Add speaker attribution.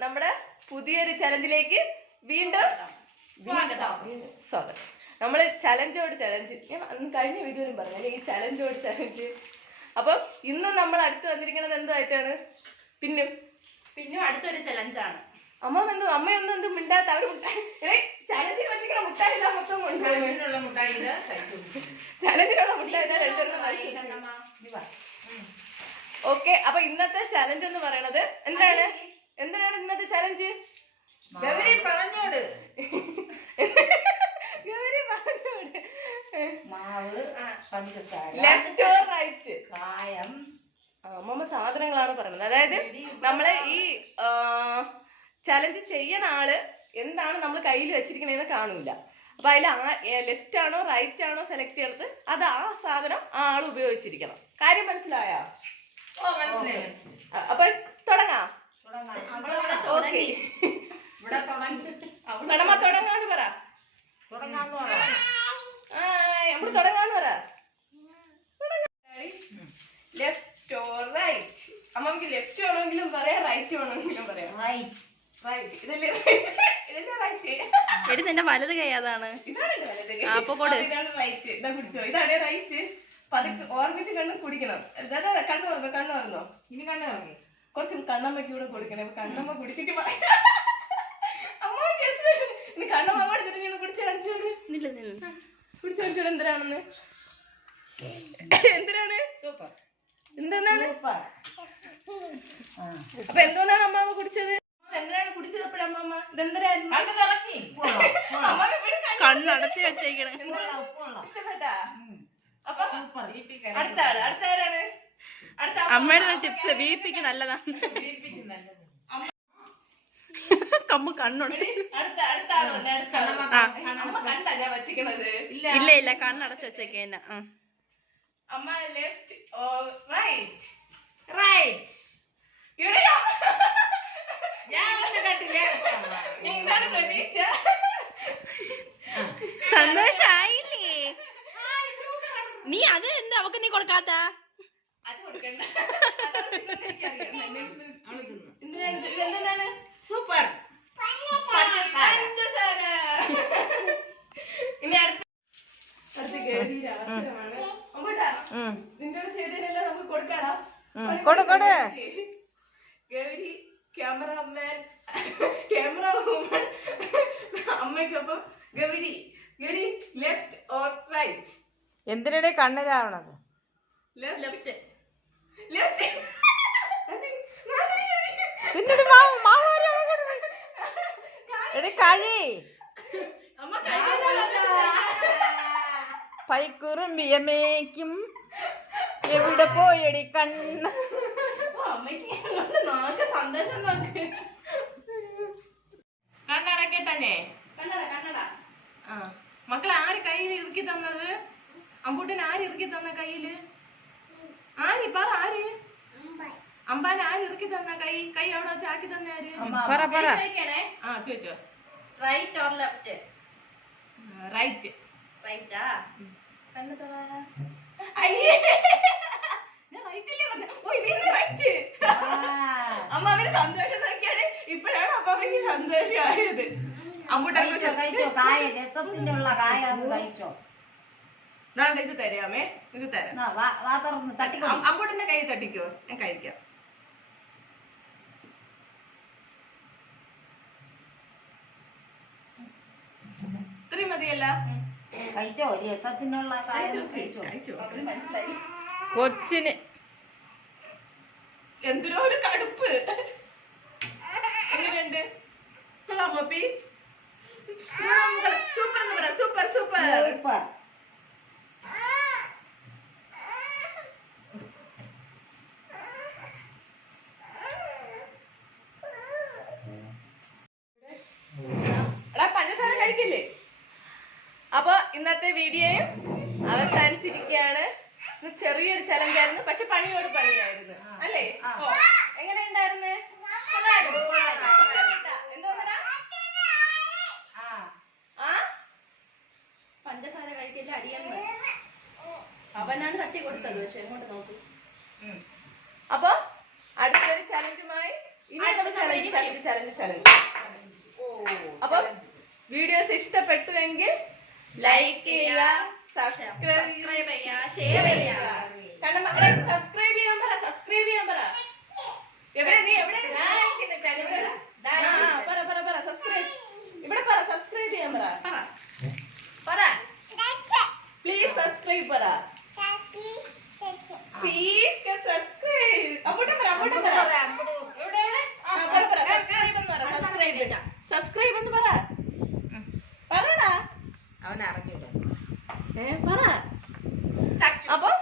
Speaker 1: നമ്മുടെ പുതിയൊരു ചലഞ്ചിലേക്ക് വീണ്ടും സ്വാഗതം. നമ്മള് ചലഞ്ചോട് ചലഞ്ച്, ഞാൻ കഴിഞ്ഞ വീഡിയോയിലും പറഞ്ഞു ഈ ചലഞ്ചോട് ചലഞ്ച്. അപ്പം ഇന്നും നമ്മൾ അടുത്ത് വന്നിരിക്കുന്നത് എന്തായിട്ടാണ്? പിന്നും അടുത്തൊരു ചലഞ്ചാണ്. അമ്മയൊന്നും എന്തും മിണ്ടാത്ത അവര് ചലഞ്ചിൽ വെച്ചിരിക്കുന്ന മുട്ടായി മൊത്തം കൊണ്ടുപോകുന്നുള്ള മുട്ടായി ചലഞ്ചിനുള്ള മുട്ടായി രണ്ടുപേരും. ഓക്കെ, അപ്പൊ ഇന്നത്തെ ചലഞ്ച് എന്ന് പറയണത് എന്താണ് ഇന്നത്തെ ചലഞ്ച്? ഗൗരി പറഞ്ഞോട്. Left or right? അമ്മമ്മ സാധനങ്ങളാണ് പറയുന്നത്. അതായത് നമ്മള് ഈ ചലഞ്ച് ചെയ്യണ ആള് എന്താണ് നമ്മൾ കയ്യിൽ വെച്ചിരിക്കണേന്ന് കാണൂല. അപ്പൊ അതിൽ ലെഫ്റ്റ് ആണോ റൈറ്റ് ആണോ സെലക്ട് ചെയ്യണത്, അത് ആ സാധനം ആ ആൾ ഉപയോഗിച്ചിരിക്കണം. കാര്യം മനസ്സിലായോ? അപ്പൊ തുടങ്ങാം. ഓക്കെ, തുടങ്ങാന്ന് പറ. നമ്മള് തുടങ്ങാന്ന് പറ. Left or right? അമ്മക്ക് ലെഫ്റ്റ് വേണമെങ്കിലും പറയാം, റൈറ്റ് വേണമെങ്കിലും പറയാം. ഇതല്ലേ റൈറ്റ്?
Speaker 2: എടി നിന്റെ വലത് കൈ അതാണ്.
Speaker 1: ഇതാണ് റൈറ്റ്. ഇതാ കുടിച്ചോ, ഇതാണ് റൈറ്റ്. പതുക്കെ ഓർമ്മിച്ച് കണ്ണ് കുടിക്കണം. കണ്ണു പറഞ്ഞോ. ഇനി കണ്ണ് ഇറങ്ങി കുറച്ച് കണ്ണമ്മയ്ക്ക് കൂടെ കൊടുക്കണേ. കണ്ണമ്മ കുടിച്ചിട്ട് അമ്മ ഇനി കണ്ണമ്മ അങ്ങോട്ട് തിരിഞ്ഞു കുടിച്ച് കാണിച്ചോട്. കുടിച്ചു കാണിച്ചോട് എന്തിനാണെന്ന്. എന്തിനാണ്? എന്താണ്? അപ്പൊ എന്തോന്നാണ് അമ്മാമ്മ കുടിച്ചത്? എന്തിനാണ് കുടിച്ചത്? അപ്പോഴും അമ്മാമ്മ ഇതെന്തരായിരുന്നു?
Speaker 2: കണ്ണടച്ച് വെച്ചേക്കണേ.
Speaker 1: ഇഷ്ടപ്പെട്ടാ? അപ്പൊ അടുത്ത ആരാണ്?
Speaker 2: അമ്മയുടെ ടിപ്സ് ബിപിക്ക് നല്ലതാണ്. കമ്മ കണ്ണുണ്ട്. ഇല്ല കണ്ണടച്ച് വെച്ചേക്കേന.
Speaker 1: അമ്മ ലെഫ്റ്റ് ഓർ റൈറ്റ്? റൈറ്റ്.
Speaker 2: സന്തോഷായില്ലേ? നീ അത് എന്താ അവക്ക് നീ കൊടുക്കാത്ത?
Speaker 1: സൂപ്പർ. ഇനി അടുത്ത നിന്നോട് ചെയ്തതിനെല്ലാം നമുക്ക് കൊടുക്കാടാ. ഗൗരി ക്യാമറമാൻ, ക്യാമറ വുമൺ അമ്മയ്ക്കൊപ്പം. Gauri left or right?
Speaker 3: എന്തിനടെ കണ്ണരാവണത്?
Speaker 1: ലെഫ്റ്റ്.
Speaker 3: പൈക്കുറുമ്പിയമേക്കും എവിടെ പോയടി കണ്ണ?
Speaker 1: അമ്മയ്ക്ക് സന്തോഷം നോക്ക്. കണ്ണടക്കട്ടെ. കണ്ണട. മക്കളെ ആര് കയ്യിൽ ഇറുക്കി തന്നത്? അമ്പൂട്ടൻ ആര് ഇറുക്കി തന്ന കയ്യില്? ആര് പറ? ആര്? അമ്പാൻ ആര് ഇറുക്കി തന്ന കൈ അവിടെ ചാക്കി തന്ന ആര്? ചോദിച്ചോ.
Speaker 2: Right or left?
Speaker 1: റൈറ്റ്.
Speaker 2: റൈറ്റാ? കണ്ണു തുറ.
Speaker 1: അയ്യേ, ഞാൻ റൈറ്റല്ലേ പറഞ്ഞ. ഓ ഇതിന് റൈറ്റ്. അമ്മ അവര് സന്തോഷം നോക്കിയാണ്. ഇപ്പോഴാണ് അമ്മക്ക് സന്തോഷമായത്. അമ്പൂട്ടൻ ഇത് തരാമേ. ഇത് തരാം. അമ്പൂട്ടന്റെ കൈ തട്ടിക്കോ, ഞാൻ കഴിക്കാം. ഇത്രയും മതിയല്ല?
Speaker 3: കൊച്ചിന്
Speaker 1: എന്തിനോ ഒരു കടുപ്പ്. എങ്ങനെയുണ്ട്? മപ്പി സൂപ്പർ എന്ന് പറ. സൂപ്പർ. പഞ്ചസാര കഴിക്കില്ലേ? അപ്പൊ ഇന്നത്തെ വീഡിയോയും അവസാനിച്ചിരിക്കുകയാണ്. ചെറിയൊരു ചലഞ്ചായിരുന്നു, പക്ഷെ പണിയോട് പണിയായിരുന്നു അല്ലേ? എങ്ങനെ ഉണ്ടായിരുന്നു? പഞ്ചസാര കഴിക്കില്ല അടിയെന്ന് അവനാണ് തട്ടി കൊടുത്തത്. പക്ഷെ എങ്ങോട്ട് നോക്കും. അപ്പൊ അടുത്തൊരു ചലഞ്ചുമായി ഇനി നമ്മൾ ചലഞ്ച്. അപ്പൊ വീഡിയോസ് ഇഷ്ടപ്പെട്ടു എങ്കിൽ ലൈക്ക് ചെയ്യുക, സബ്സ്ക്രൈബ് ചെയ്യുക, ഷെയർ ചെയ്യുക. സബ്സ്ക്രൈബ് ചെയ്യാൻ പറ. എവിടെ നീ എവിടെ പറ സബ്സ്ക്രൈബ്. ഇവിടെ പറ സബ്സ്ക്രൈബ് ചെയ്യാൻ പറ. പ്ലീസ് സബ്സ്ക്രൈബ് പറ. Please subscribe. അങ്ങോട്ടും പറ. സബ്സ്ക്രൈബ് എന്ന് പറടാ.
Speaker 3: അവൻ അറിഞ്ഞൂടാ.
Speaker 1: പറ. അപ്പൊ